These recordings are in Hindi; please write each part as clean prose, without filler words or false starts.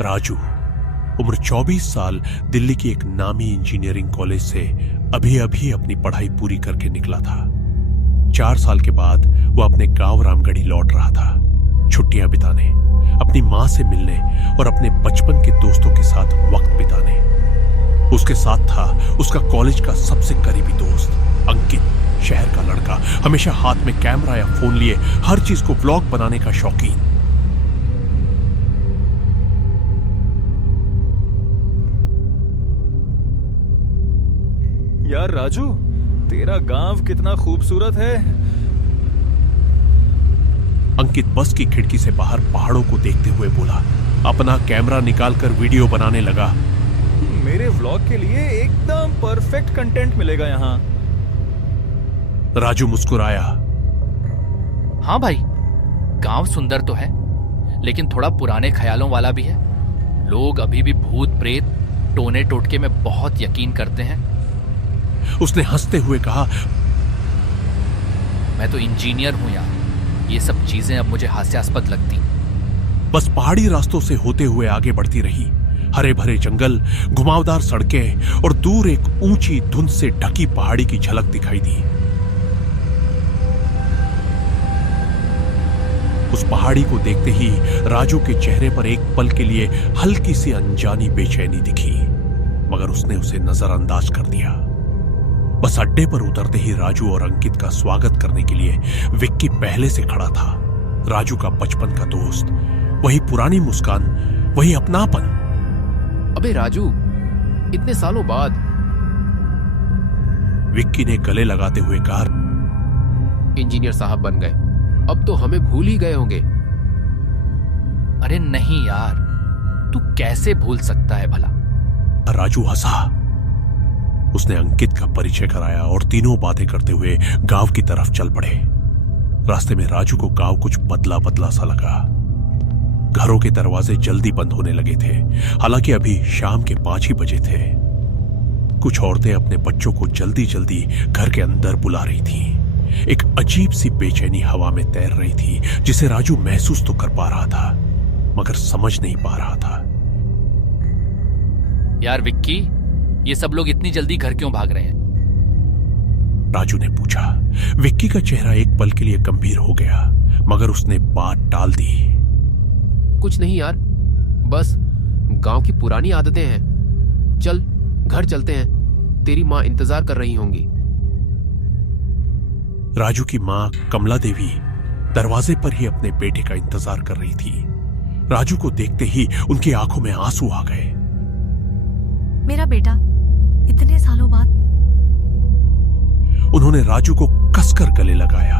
राजू उम्र 24 साल, दिल्ली की एक नामी इंजीनियरिंग कॉलेज से अभी अभी अपनी पढ़ाई पूरी करके निकला था। 4 साल के बाद वो अपने गांव रामगढ़ी लौट रहा था, छुट्टियां बिताने, अपनी मां से मिलने और अपने बचपन के दोस्तों के साथ वक्त बिताने। उसके साथ था उसका कॉलेज का सबसे करीबी दोस्त अंकित, शहर का लड़का, हमेशा हाथ में कैमरा या फोन लिए हर चीज को व्लॉग बनाने का शौकीन। यार राजू, तेरा गांव कितना खूबसूरत है। अंकित बस की खिड़की से बाहर पहाड़ों को देखते हुए बोला, अपना कैमरा निकालकर वीडियो बनाने लगा। मेरे व्लॉग के लिए एकदम परफेक्ट कंटेंट मिलेगा यहाँ। राजू मुस्कुराया। हाँ भाई, गांव सुंदर तो है, लेकिन थोड़ा पुराने ख्यालों वाला भी है। लोग अभी भी भूत प्रेत, टोने टोटके में बहुत यकीन करते हैं। उसने हंसते हुए कहा, मैं तो इंजीनियर हूं यार, ये सब चीजें अब मुझे हास्यास्पद लगती। बस पहाड़ी रास्तों से होते हुए आगे बढ़ती रही। हरे भरे जंगल, घुमावदार सड़कें और दूर एक ऊंची धुंध से ढकी पहाड़ी की झलक दिखाई दी। उस पहाड़ी को देखते ही राजू के चेहरे पर एक पल के लिए हल्की सी अनजानी बेचैनी दिखी, मगर उसने उसे नजरअंदाज कर दिया। बस अड्डे पर उतरते ही राजू और अंकित का स्वागत करने के लिए विक्की पहले से खड़ा था। राजू का बचपन का दोस्त, वही पुरानी मुस्कान, वही अपनापन। अबे राजू, इतने सालों बाद। विक्की ने गले लगाते हुए कहा, इंजीनियर साहब बन गए, अब तो हमें भूल ही गए होंगे। अरे नहीं यार, तू कैसे भूल सकता है भला। राजू हंसा। उसने अंकित का परिचय कराया और तीनों बातें करते हुए गांव की तरफ चल पड़े। रास्ते में राजू को गांव कुछ बदला बदला सा लगा। घरों के दरवाजे जल्दी बंद होने लगे थे, हालांकि अभी शाम के 5 ही बजे थे। कुछ औरतें अपने बच्चों को जल्दी जल्दी घर के अंदर बुला रही थीं। एक अजीब सी बेचैनी हवा में तैर रही थी, जिसे राजू महसूस तो कर पा रहा था, मगर समझ नहीं पा रहा था। यार विक्की, ये सब लोग इतनी जल्दी घर क्यों भाग रहे हैं? राजू ने पूछा। विक्की का चेहरा एक पल के लिए गंभीर हो गया, मगर उसने बात टाल दी। कुछ नहीं यार, बस गांव की पुरानी आदतें हैं। चल घर चलते हैं, तेरी माँ इंतजार कर रही होंगी। राजू की माँ कमला देवी दरवाजे पर ही अपने बेटे का इंतजार कर रही थी। राजू को देखते ही उनकी आंखों में आंसू आ गए। मेरा बेटा इतने सालों बाद। उन्होंने राजू को कसकर गले लगाया।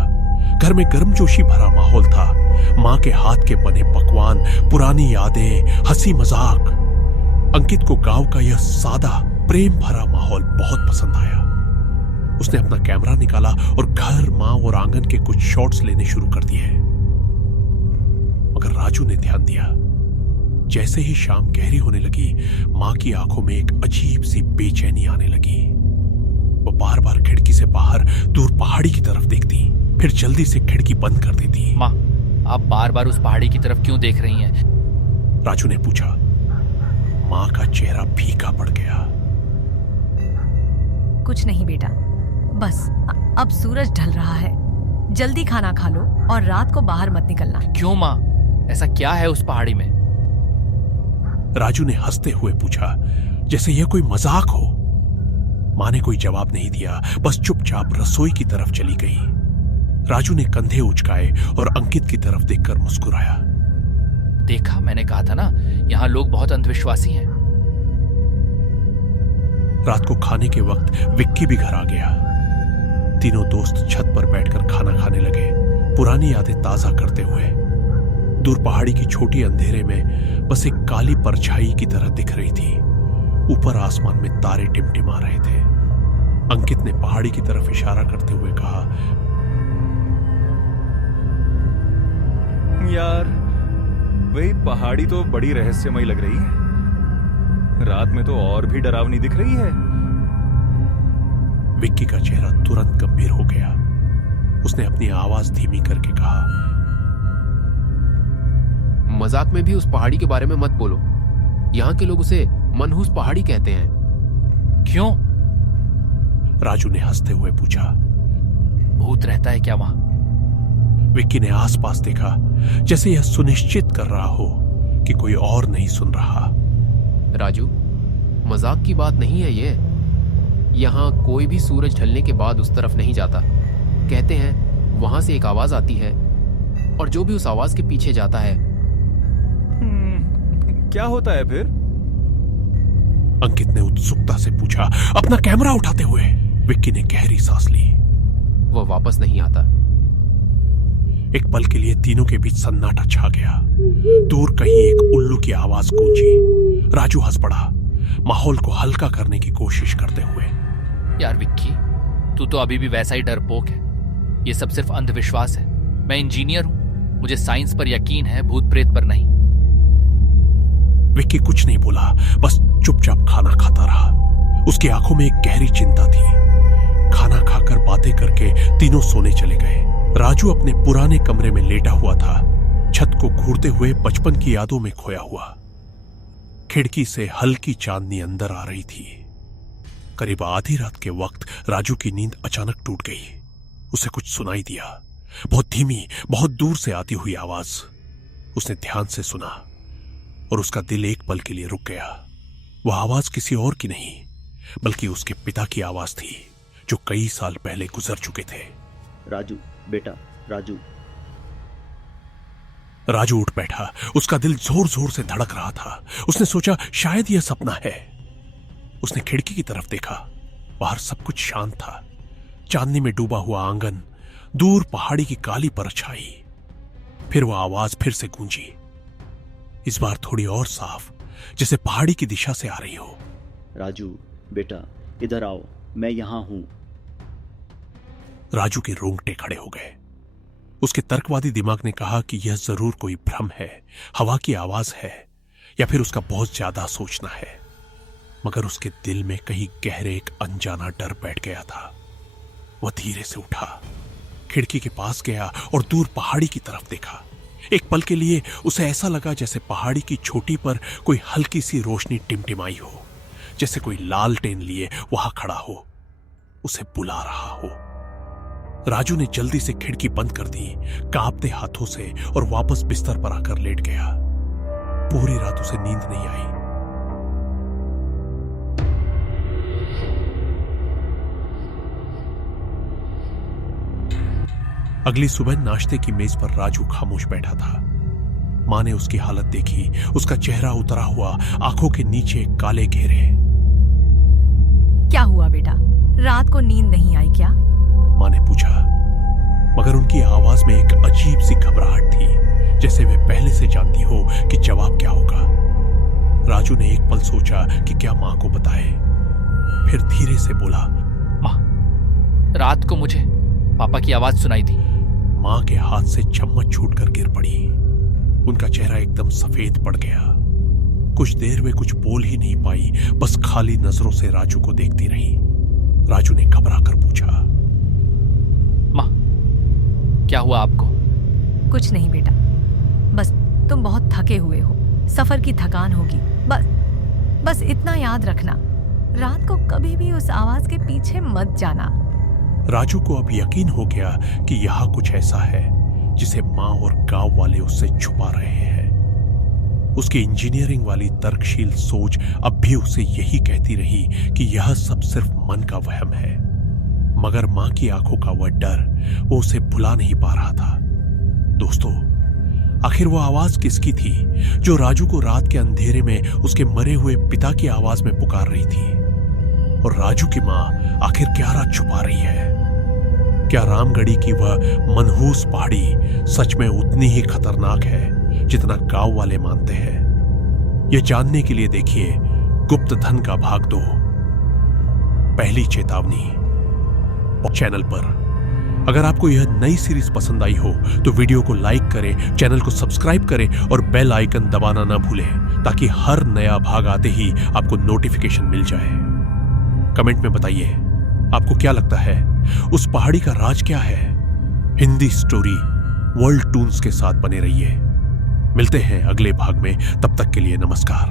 घर में गर्मजोशी भरा माहौल था। मां के हाथ के बने पकवान, पुरानी यादें, हंसी मजाक। अंकित को गांव का यह सादा प्रेम भरा माहौल बहुत पसंद आया। उसने अपना कैमरा निकाला और घर, मां और आंगन के कुछ शॉट्स लेने शुरू कर दिए। मगर राजू ने ध्यान दिया। जैसे ही शाम गहरी होने लगी, मां की आंखों में एक अजीब सी बेचैनी आने लगी। वो बार बार खिड़की से बाहर दूर पहाड़ी की तरफ देखती, फिर जल्दी से खिड़की बंद कर देती। माँ, आप बार बार उस पहाड़ी की तरफ क्यों देख रही हैं? राजू ने पूछा। मां का चेहरा फीका पड़ गया। कुछ नहीं बेटा, बस अब सूरज ढल रहा है, जल्दी खाना खा लो और रात को बाहर मत निकलना। क्यों माँ, ऐसा क्या है उस पहाड़ी में? राजू ने हंसते हुए पूछा, जैसे यह कोई मजाक हो। मां ने कोई जवाब नहीं दिया, बस चुपचाप रसोई की तरफ चली गई। राजू ने कंधे उचकाए और अंकित की तरफ देखकर मुस्कुराया। देखा, मैंने कहा था ना, यहाँ लोग बहुत अंधविश्वासी हैं। रात को खाने के वक्त विक्की भी घर आ गया। तीनों दोस्त छत पर बैठकर खाना खाने लगे, पुरानी यादें ताजा करते हुए। दूर पहाड़ी की छोटी अंधेरे में बस एक काली परछाई की तरह दिख रही थी। ऊपर आसमान में तारे टिमटिमा रहे थे। अंकित ने पहाड़ी की तरफ इशारा करते हुए कहा, यार वही पहाड़ी तो बड़ी रहस्यमयी लग रही है। रात में तो और भी डरावनी दिख रही है। विक्की का चेहरा तुरंत गंभीर हो गया। उसने अपनी आवाज धीमी करके कहा, मजाक में भी उस पहाड़ी के बारे में मत बोलो, यहाँ के लोग उसे मनहूस पहाड़ी कहते हैं। क्यों? राजू ने हंसते हुए पूछा। भूत रहता है क्या वहां? विक्की ने आसपास देखा, जैसे यह सुनिश्चित कर रहा हो कि कोई और नहीं सुन रहा। राजू, मजाक की बात नहीं है ये। यहाँ कोई भी सूरज ढलने के बाद उस तरफ नहीं जाता। कहते हैं वहां से एक आवाज आती है और जो भी उस आवाज के पीछे जाता है। क्या होता है फिर? अंकित ने उत्सुकता से पूछा, अपना कैमरा उठाते हुए। विक्की ने गहरी सांस ली। वह वापस नहीं आता। एक पल के लिए तीनों के बीच सन्नाटा छा गया। दूर कहीं एक उल्लू की आवाज गूंजी। राजू हंस पड़ा, माहौल को हल्का करने की कोशिश करते हुए। यार विक्की, तू तो अभी भी वैसा ही डरपोक है। ये सब सिर्फ अंधविश्वास है। मैं इंजीनियर हूं, मुझे साइंस पर यकीन है, भूत प्रेत पर नहीं। विक्की कुछ नहीं बोला, बस चुपचाप खाना खाता रहा। उसकी आंखों में एक गहरी चिंता थी। खाना खाकर बातें करके तीनों सोने चले गए। राजू अपने पुराने कमरे में लेटा हुआ था, छत को घूरते हुए बचपन की यादों में खोया हुआ। खिड़की से हल्की चांदनी अंदर आ रही थी। करीब आधी रात के वक्त राजू की नींद अचानक टूट गई। उसे कुछ सुनाई दिया, बहुत धीमी, बहुत दूर से आती हुई आवाज। उसने ध्यान से सुना और उसका दिल एक पल के लिए रुक गया। वह आवाज किसी और की नहीं, बल्कि उसके पिता की आवाज थी, जो कई साल पहले गुजर चुके थे। राजू बेटा, राजू। राजू उठ बैठा। उसका दिल जोर जोर से धड़क रहा था। उसने सोचा शायद यह सपना है। उसने खिड़की की तरफ देखा। बाहर सब कुछ शांत था। चांदनी में डूबा हुआ आंगन, दूर पहाड़ी की काली परछाई। फिर वह आवाज फिर से गूंजी, इस बार थोड़ी और साफ, जैसे पहाड़ी की दिशा से आ रही हो। राजू बेटा, इधर आओ, मैं यहां हूं। राजू के रोंगटे खड़े हो गए। उसके तर्कवादी दिमाग ने कहा कि यह जरूर कोई भ्रम है, हवा की आवाज है, या फिर उसका बहुत ज्यादा सोचना है। मगर उसके दिल में कहीं गहरे एक अनजाना डर बैठ गया था। वह धीरे से उठा, खिड़की के पास गया और दूर पहाड़ी की तरफ देखा। एक पल के लिए उसे ऐसा लगा जैसे पहाड़ी की चोटी पर कोई हल्की सी रोशनी टिमटिमाई हो, जैसे कोई लालटेन लिए वहां खड़ा हो, उसे बुला रहा हो। राजू ने जल्दी से खिड़की बंद कर दी, कांपते हाथों से, और वापस बिस्तर पर आकर लेट गया। पूरी रात उसे नींद नहीं आई। अगली सुबह नाश्ते की मेज पर राजू खामोश बैठा था। मां ने उसकी हालत देखी। उसका चेहरा उतरा हुआ, आंखों के नीचे काले घेरे। क्या हुआ बेटा, रात को नींद नहीं आई क्या? मां ने पूछा, मगर उनकी आवाज में एक अजीब सी घबराहट थी, जैसे वे पहले से जानती हो कि जवाब क्या होगा। राजू ने एक पल सोचा कि क्या मां को बताए, फिर धीरे से बोला, मां, रात को मुझे पापा की आवाज सुनाई थी। मां के हाथ से चम्मच छूटकर गिर पड़ी। उनका चेहरा एकदम सफेद पड़ गया। कुछ देर वे कुछ बोल ही नहीं पाई, बस खाली नजरों से राजू को देखती रही। राजू ने घबरा कर पूछा, मां, क्या हुआ आपको? कुछ नहीं बेटा, बस तुम बहुत थके हुए हो, सफर की थकान होगी। बस इतना याद रखना, रात को कभी भी उस आवाज के पीछे मत जाना। राजू को अब यकीन हो गया कि यहां कुछ ऐसा है जिसे मां और गांव वाले उससे छुपा रहे हैं। उसकी इंजीनियरिंग वाली तर्कशील सोच अब भी उसे यही कहती रही कि यह सब सिर्फ मन का वहम है, मगर मां की आंखों का वह डर वो उसे भुला नहीं पा रहा था। दोस्तों, आखिर वो आवाज किसकी थी जो राजू को रात के अंधेरे में उसके मरे हुए पिता की आवाज में पुकार रही थी? और राजू की मां आखिर क्या राज छुपा रही है? क्या रामगढ़ी की वह मनहूस पहाड़ी सच में उतनी ही खतरनाक है जितना गांव वाले मानते हैं? यह जानने के लिए देखिए गुप्त धन का भाग 2, पहली चेतावनी चैनल पर। अगर आपको यह नई सीरीज पसंद आई हो तो वीडियो को लाइक करें, चैनल को सब्सक्राइब करें और बेल आइकन दबाना ना भूलें, ताकि हर नया भाग आते ही आपको नोटिफिकेशन मिल जाए। कमेंट में बताइए आपको क्या लगता है, उस पहाड़ी का राज क्या है? हिंदी स्टोरी वर्ल्ड टून्स के साथ बने रहिए। मिलते हैं अगले भाग में, तब तक के लिए नमस्कार।